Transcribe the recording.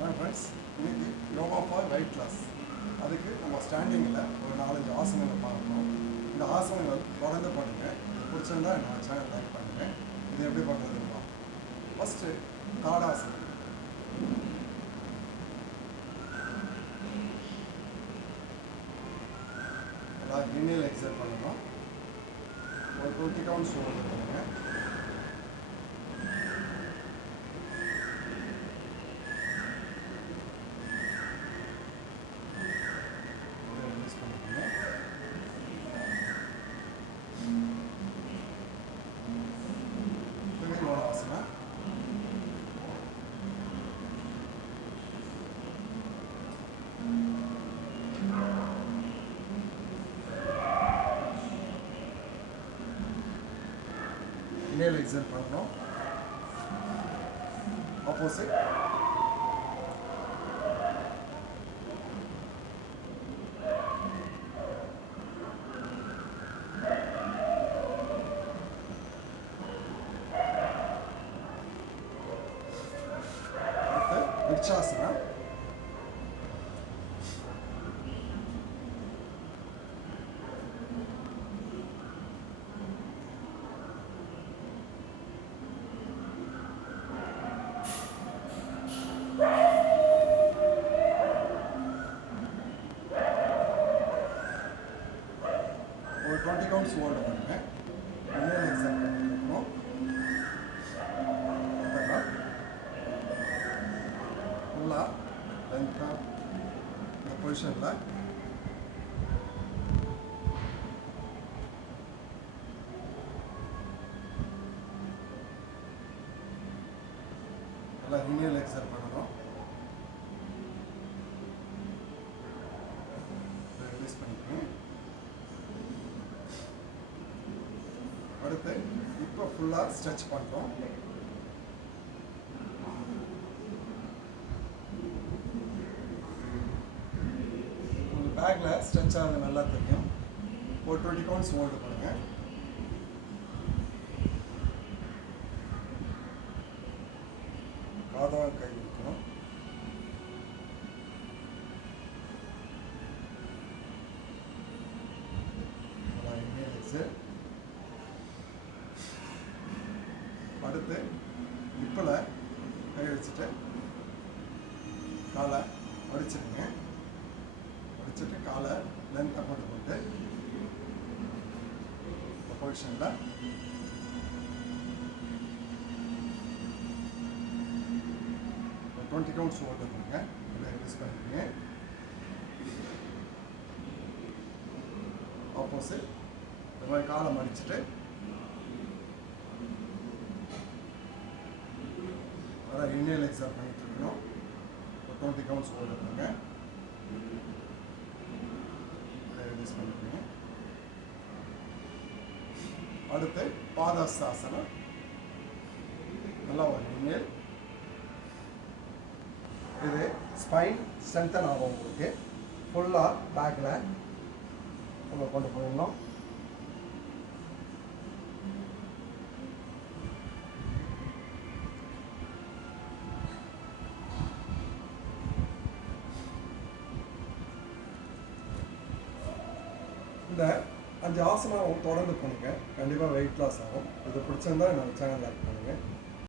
Friends, இன்னைக்கு yoga for weight loss. அதுக்கு நம்ம ஸ்டாண்டிங்கில் ஒரு 4-5 ஆசனங்கள் பார்க்கணும். இந்த ஆசனங்கள் தொடர்ந்து பண்ணுங்கள். இது பிடிச்சிருந்தா என்னோட சேனல் லைக் பண்ணுங்கள். இது எப்படி பண்ணுறதுன்னு ஃபஸ்ட்டு தாடாசனம். எல்லாம் இன்னில் எக்ஸசைஸ் பண்ணணும். ஒரு 20 கவுண்ட்ஸ் ஹோல்டு பண்ணுங்கள். Inhale, exhale பண்ணணும். Opposite. Vrikshasana. ஒரு 20 கவுண்ட்ஸ் ஹோல்ட் பண்ணுங்க. இன்னொரு எக்ஸாம்பிள் பண்ணிருக்கோம். ஃபுல்லாக லென்த்தாக இந்த பொசிஷனில் நல்லா இன்னியல் எக்ஸசைஸ் பண்ணணும். ரிலீஸ் பண்ணிக்கணும். அடுத்து இப்போ ஃபுல்லாக ஸ்ட்ரெச் பண்ணுறோம். உங்கள் பேக்கில் ஸ்ட்ரெச் ஆகுது நல்லா தெரியும். ஒரு 20 கவுண்ட்ஸ் ஹோல்டு பண்ணுங்கள். காதாக கை வைக்கணும். அடுத்து இப்போல கை வச்சுட்டு காலை வடிச்சிடுங்க. வடிச்சிட்டு காலை லென்த்தாக கொண்டு போட்டு பொசிஷனில் ஒரு 20 கவுண்ட்ஸ் ஹோல்டு பண்ணுங்க. இதை ரிலீஸ் பண்ணிக்கோங்க. ஆப்போசிட் இந்த மாதிரி காலை மடிச்சுட்டு அதான் இன்னியல் எக்ஸசைஸ் பண்ணிட்டு இருக்கணும். ஒரு 20 கவுண்ட்ஸ் ஹோல்டு பண்ணுங்க. இதை ரிலீஸ் பண்ணிக்கோங்க. அடுத்து பாதாஸ்தாசனம். நல்லா ஒரு இன்னியல். இது ஸ்பைன் ஸ்ட்ரென்தன் ஆகும். உங்களுக்கு ஃபுல்லாக பேக்கில் நம்ம கொண்டு போயிடணும். இந்த 5 ஆசனம் தொடர்ந்து பண்ணுங்கள். கண்டிப்பாக வெயிட் லாஸ் ஆகும். இது பிடிச்சிருந்தா என்னோட சேனல் லைக் பண்ணுங்கள்.